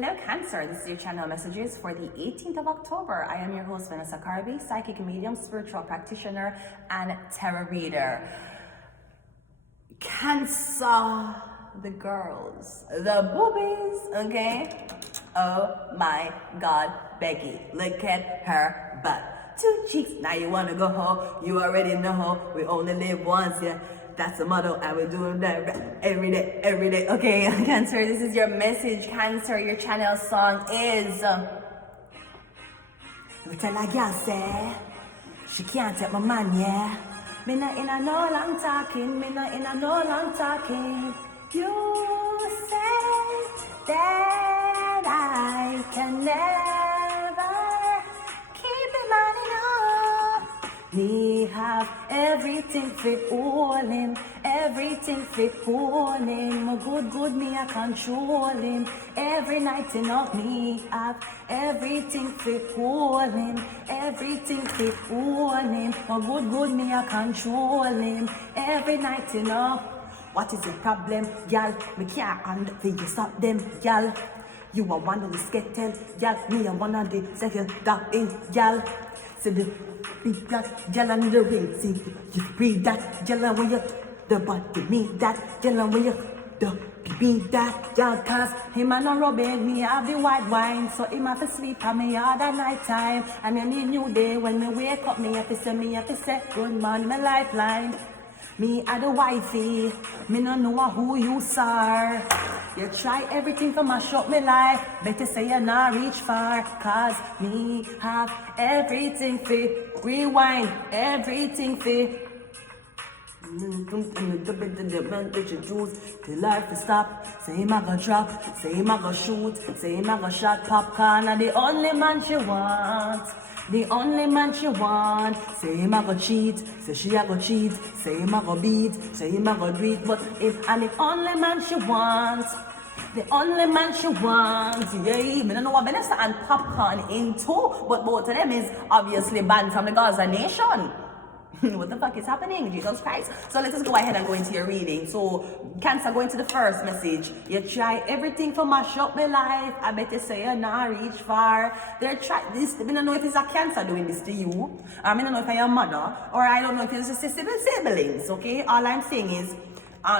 Hello Cancer, this is your channel messages for the 18th of October. I am your host Vanessa Carby, psychic medium, spiritual practitioner, and tarot reader. Cancer, the girls, the boobies, okay? Oh my God, Becky, look at her butt. 2 cheeks, now you wanna go home, you already know, we only live once, yeah. That's the motto, and we're doing that every day. Okay, Cancer, this is your message. Cancer, your channel song is... We tell a girl, say, she can't take my man, yeah. Me not in a no long talking, me not in a no long talking. You say that I can never keep the money up. Me have everything fit all him, everything fit all him. Good, me I control him. Every night enough me have everything fit all him, everything fit all him. Good, me I control him. Every night enough. What is your problem, y'all? Me can't handle for you stop them, y'all. You are one of the skeleton, y'all. Me are one of the second got in, y'all. See the big black gel on the ring. See you breathe that gel when you the body need that gel when you the be that gel. Cause him and no rubbing me have the white wine. So him have to sleep on me all the night time. And then the new day when me wake up me have to say good morning, my lifeline. Me are the wifey, me no know who you are. You try everything to mash up my life, better say you not reach far. Cause me have everything fit, rewind, everything fit. The life to stop, say him a go drop, say him a go shoot, say him a go shot popcorn. And the only man she want, the only man she want. Say him a go cheat, say she a go cheat, say him a go beat, say him a go do it. But if and the only man she wants, the only man she wants, yeah. I don't know what Vanessa and popcorn into, but both of them is obviously banned from the Gaza nation. What the fuck is happening? Jesus Christ. So let us go ahead and go into your reading. So Cancer, go into the first message. You try everything for mash up my life. I bet you say you not reach far. They try this. I don't know if it's a Cancer doing this to you. I don't know if I'm your mother, or I don't know if it's just siblings. Okay, all I'm saying is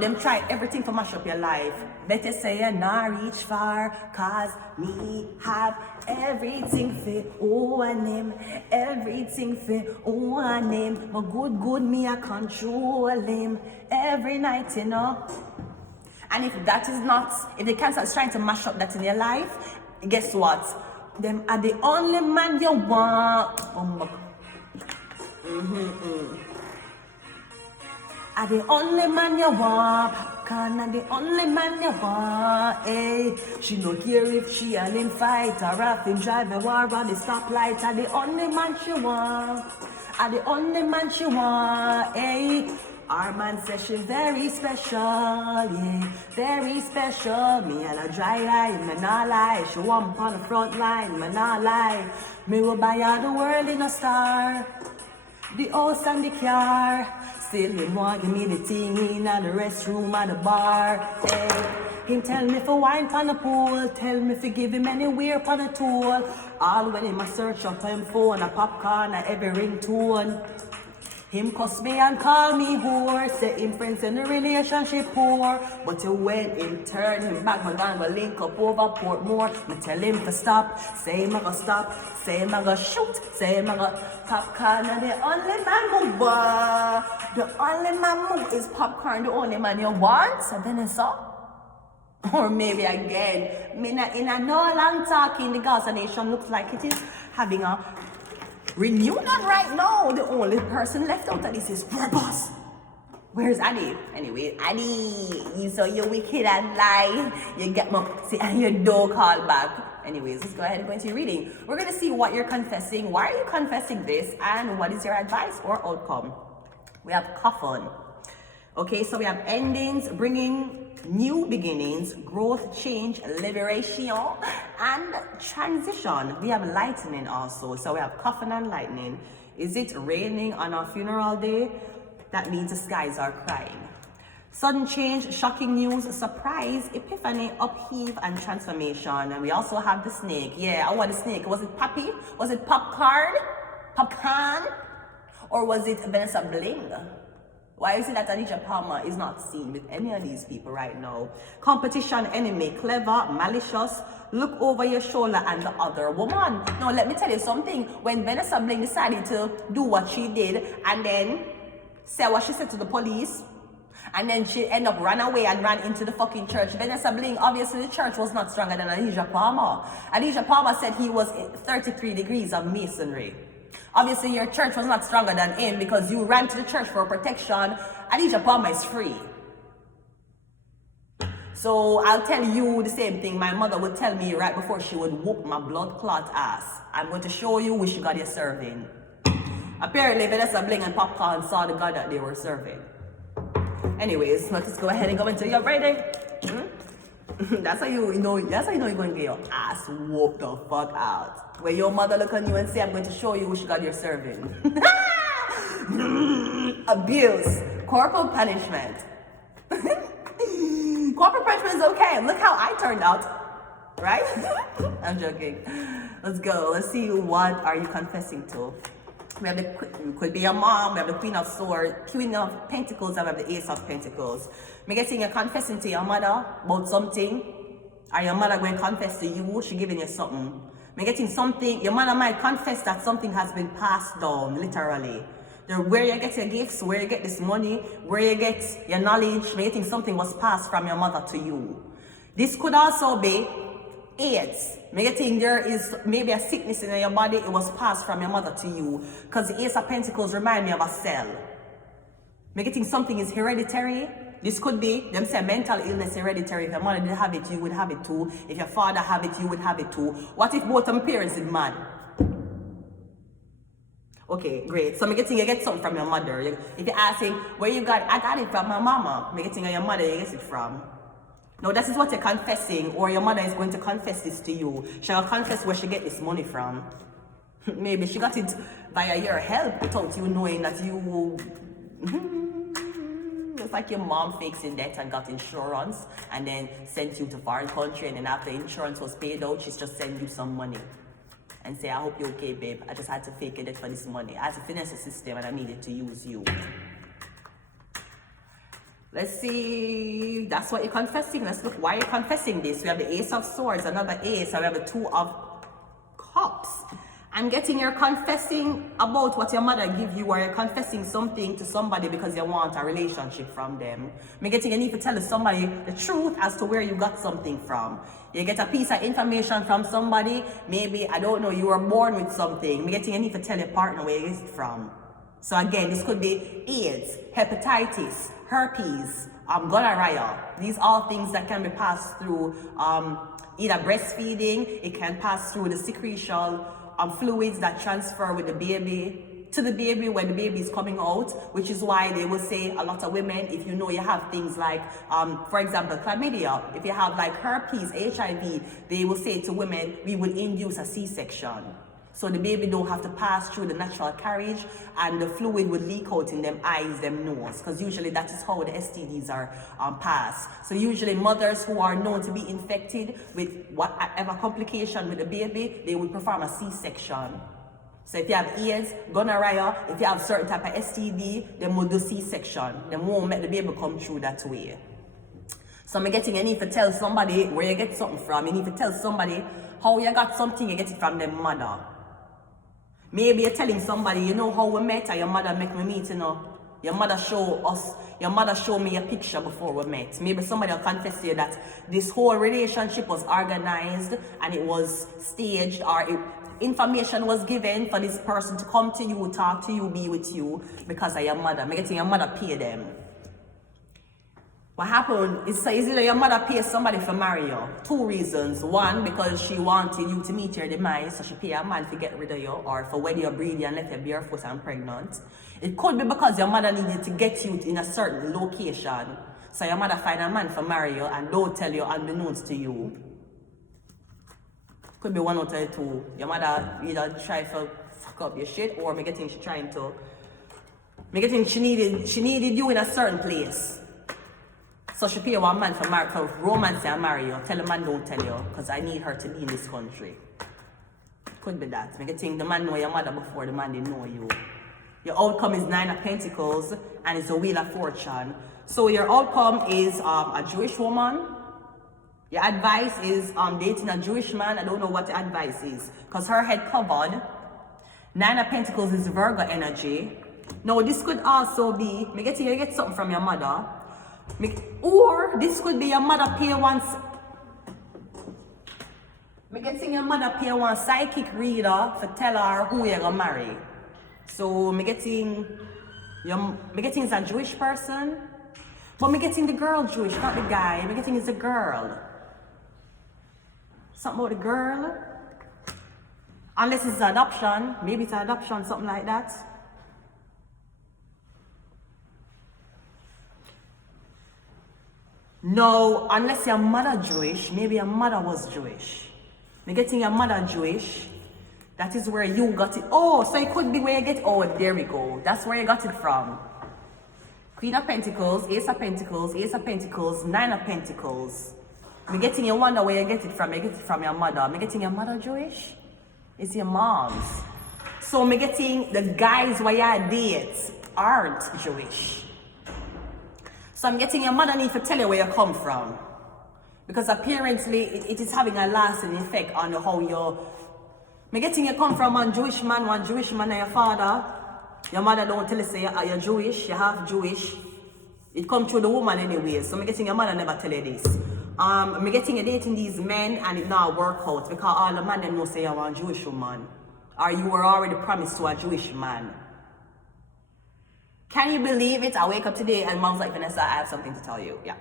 them try everything to mash up your life. Better say you not reach far. Cause me have everything fit on him, everything fit on him. But good, me I control him every night, you know. And if that is not, if the Cancer is trying to mash up that in your life, guess what? Them are the only man you want. Oh my God. Are the only man you want, popcorn, are the only man you want, eh? She no care if she and him fight, or if him drive a war on the stoplight. Are the only man she want, are the only man she want, eh? Our man says she's very special, yeah, very special. Me and a dry eye, me not lie. She want on the front line, me not lie. Me will buy all the world in a star, the house and the car. Still him want give me the thing in and the restroom and the bar. Hey, him tell me for wine pon the pool, tell me for give him anywhere pon the tool. All when him a search up him phone, a popcorn, a every ringtone. Him cuss me and call me whore, say him friends in the relationship poor. But when him turn him back, my man will link up over Portmore. Me tell him to stop, say him a go stop, say him a go shoot, say him a go popcorn. And the only man move, the only man move is popcorn, the only man you want. So then it's up. Or maybe again, me not in a no long talking, the Gaza nation looks like it is having a reunion right now. The only person left out of this is Purpose. Where's Addy? Anyway, Addy, you so you wicked and lie. You get my see and your dog call back. Anyways, let's go ahead and go into your reading. We're gonna see what you're confessing. Why are you confessing this? And what is your advice or outcome? We have coffin. Okay, so we have endings, bringing new beginnings, growth, change, liberation, and transition. We have lightning also. So we have coffin and lightning. Is it raining on our funeral day? That means the skies are crying. Sudden change, shocking news, surprise, epiphany, upheave, and transformation. And we also have the snake. Yeah, I want the snake. Was it Pappy? Was it Popcorn? Popcorn? Or was it Vanessa Bling? Why is it that Alicia Palmer is not seen with any of these people right now? Competition, enemy, clever, malicious, look over your shoulder and the other woman. Now, let me tell you something. When Vanessa Bling decided to do what she did and then say what she said to the police, and then she ended up ran away and ran into the fucking church. Vanessa Bling, obviously the church was not stronger than Alicia Palmer. Alicia Palmer said he was 33 degrees of masonry. Obviously your church was not stronger than him because you ran to the church for protection. Alicia Palmer is free. So I'll tell you the same thing my mother would tell me right before she would whoop my blood clot ass. I'm going to show you which God you're serving. Apparently Vanessa Bling and Popcorn saw the God that they were serving. Anyways, let's go ahead and go into your writing. That's how you know you're going to get your ass whooped the fuck out. When your mother look on you and say, I'm going to show you which God you're serving. Abuse, corporal punishment. Corporal punishment is okay. Look how I turned out, right? I'm joking. Let's go. Let's see, what are you confessing to? We have could be your mom, we have the Queen of Swords, Queen of Pentacles, and we have the Ace of Pentacles. Me guessing you're confessing to your mother about something. Are your mother going to confess to you? She giving you something. Me getting something, your mother might confess that something has been passed down, literally. Where you get your gifts, where you get this money, where you get your knowledge, me getting something was passed from your mother to you. This could also be AIDS. Me getting there is maybe a sickness in your body, it was passed from your mother to you. Because the Ace of Pentacles remind me of a cell. Me getting something is hereditary. This could be, them say mental illness hereditary. If your mother didn't have it, you would have it too. If your father have it, you would have it too. What if both of my parents is mad? Okay, great. So me getting you get something from your mother. If you're asking where you got it, I got it from my mama. Me getting your mother, you get it from. Now, that is what you're confessing, or your mother is going to confess this to you. She'll confess where she get this money from. Maybe she got it via your help without you knowing that you... It's like your mom fakes in debt and got insurance and then sent you to foreign country, and then after insurance was paid out, she's just send you some money and say, I hope you're okay, babe. I just had to fake a debt for this money. I had to finesse the system and I needed to use you. Let's see, that's what you're confessing. Let's look why you're confessing this. We have the Ace of Swords, another Ace, and we have the Two of Cups. I'm getting you're confessing about what your mother give you, or you're confessing something to somebody because you want a relationship from them. I'm getting you need to tell somebody the truth as to where you got something from. You get a piece of information from somebody, maybe, I don't know, you were born with something. I'm getting you need to tell your partner where you get it from. So again, this could be AIDS, hepatitis, herpes, gonorrhea. These are things that can be passed through either breastfeeding, it can pass through the secretion fluids that transfer with the baby to the baby when the baby is coming out, which is why they will say a lot of women, if you know you have things like, for example, chlamydia, if you have like herpes, HIV, they will say to women, we will induce a C-section. So the baby don't have to pass through the natural carriage and the fluid would leak out in them eyes, them nose. Because usually that is how the STDs are passed. So usually mothers who are known to be infected with whatever complication with the baby, they would perform a C-section. So if you have AIDS, gonorrhea, if you have certain type of STD, they will do C-section. They won't make the baby come through that way. So I'm getting, you need to tell somebody where you get something from. You need to tell somebody how you got something, you get it from their mother. Maybe you're telling somebody, you know how we met, or your mother make me meet, you know. Your mother show me a picture before we met. Maybe somebody will confess to you that this whole relationship was organized and it was staged, or information was given for this person to come to you, talk to you, be with you because of your mother. I'm getting your mother pay them. What happened is either your mother pays somebody for marry you. Two reasons. One, because she wanted you to meet your demise, so she pay a man to get rid of you, or for when you're breathing and left you barefoot and pregnant. It could be because your mother needed to get you in a certain location. So your mother find a man for marry you and don't tell you unbeknownst to you. Could be one out of the two. Your mother either try to fuck up your shit, or me getting she needed you in a certain place. So she pay one man for romance and marry you. Tell the man don't tell you, because I need her to be in this country. Could be that. Make you think the man know your mother before the man didn't know you. Your outcome is 9 of Pentacles and it's a Wheel of Fortune. So your outcome is a Jewish woman. Your advice is dating a Jewish man. I don't know what the advice is, because her head covered. 9 of Pentacles is Virgo energy. Now this could also be, you get something from your mother. Or this could be your mother pay once. Me getting your mother pay one psychic reader for tell her who you're gonna marry. So me getting it's a Jewish person, but me getting the girl Jewish, not the guy. Me getting it's a girl. Something about the girl. Unless it's adoption, maybe it's adoption, something like that. No, unless your mother Jewish, maybe your mother was Jewish. Me getting your mother Jewish. That is where you got it. Oh, so it could be where you get. Oh, there we go. That's where you got it from. Queen of Pentacles, Ace of Pentacles, Ace of Pentacles, 9 of Pentacles. Me getting you wonder where you get it from. You get it from your mother. Me getting your mother Jewish? It's your mom's. So me getting the guys where you date aren't Jewish. So I'm getting your mother need to tell you where you come from. Because apparently it is having a lasting effect on how you're. Me getting you come from one Jewish man and your father. Your mother don't tell you say you're Jewish, you're half Jewish. It come through the woman anyway. So me getting your mother never tell you this. Me getting you dating these men and it not work out because all the man them know say you're one Jewish woman. Or you were already promised to a Jewish man. Can you believe it? I wake up today and mom's like, Vanessa, I have something to tell you. Yeah.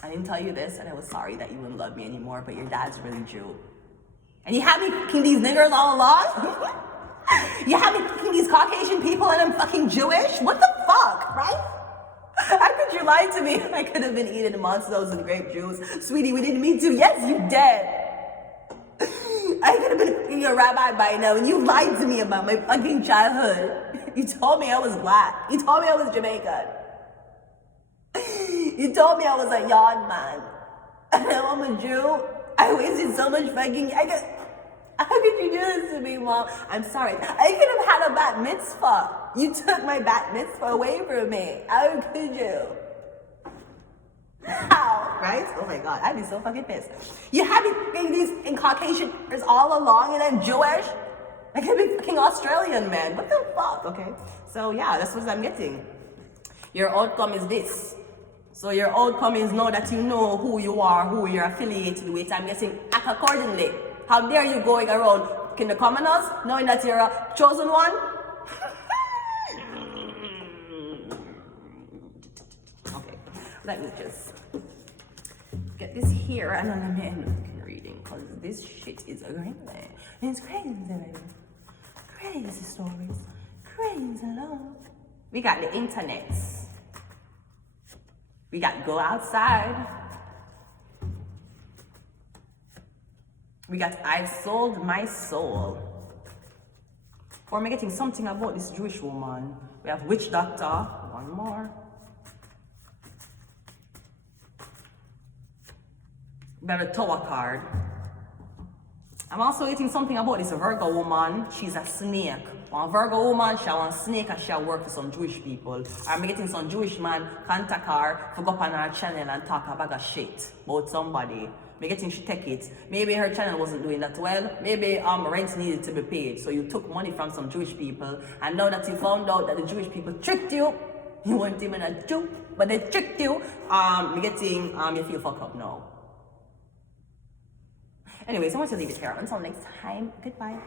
I didn't tell you this and I was sorry that you wouldn't love me anymore, but your dad's really Jew. And you have me picking these niggers all along? You have me picking these Caucasian people and I'm fucking Jewish? What the fuck, right? How could you lie to me? I could have been eating monsters and grape juice. Sweetie, we didn't mean to. Yes, you did. I could have been fucking a rabbi by now and you lied to me about my fucking childhood. You told me I was black. You told me I was Jamaican. You told me I was a yard man. And now I'm a Jew. I wasted so much fucking. How could you do this to me, Mom? I'm sorry. I could have had a bat mitzvah. You took my bat mitzvah away from me. How could you? How? Right? Oh my God, I'd be so fucking pissed. You had me being these in Caucasian all along and then Jewish? I could be fucking Australian, man. What the fuck? Okay. So yeah, that's what I'm getting. Your outcome is this. So your outcome is now that you know who you are, who you're affiliated with. I'm guessing act accordingly. How dare you going around in the commoners, knowing that you're a chosen one? Okay, let me just get this here and then I'm end reading because this shit is crazy. It's crazy. Crazy stories. Crazy love. We got the internet. We got go outside. We got I've sold my soul. Or am I getting something about this Jewish woman? We have witch doctor. One more. We have a Tower card. I'm also getting something about this Virgo woman. She's a snake. One Virgo woman, she want snake and she work for some Jewish people. I'm getting some Jewish man contact her to go up on her channel and talk a bag of shit about somebody. I'm getting she take it. Maybe her channel wasn't doing that well. Maybe rent needed to be paid. So you took money from some Jewish people. And now that you found out that the Jewish people tricked you, you weren't even a Jew, but they tricked you. I'm getting you feel fucked up now. Anyways, I want to leave it here. Until next time, goodbye.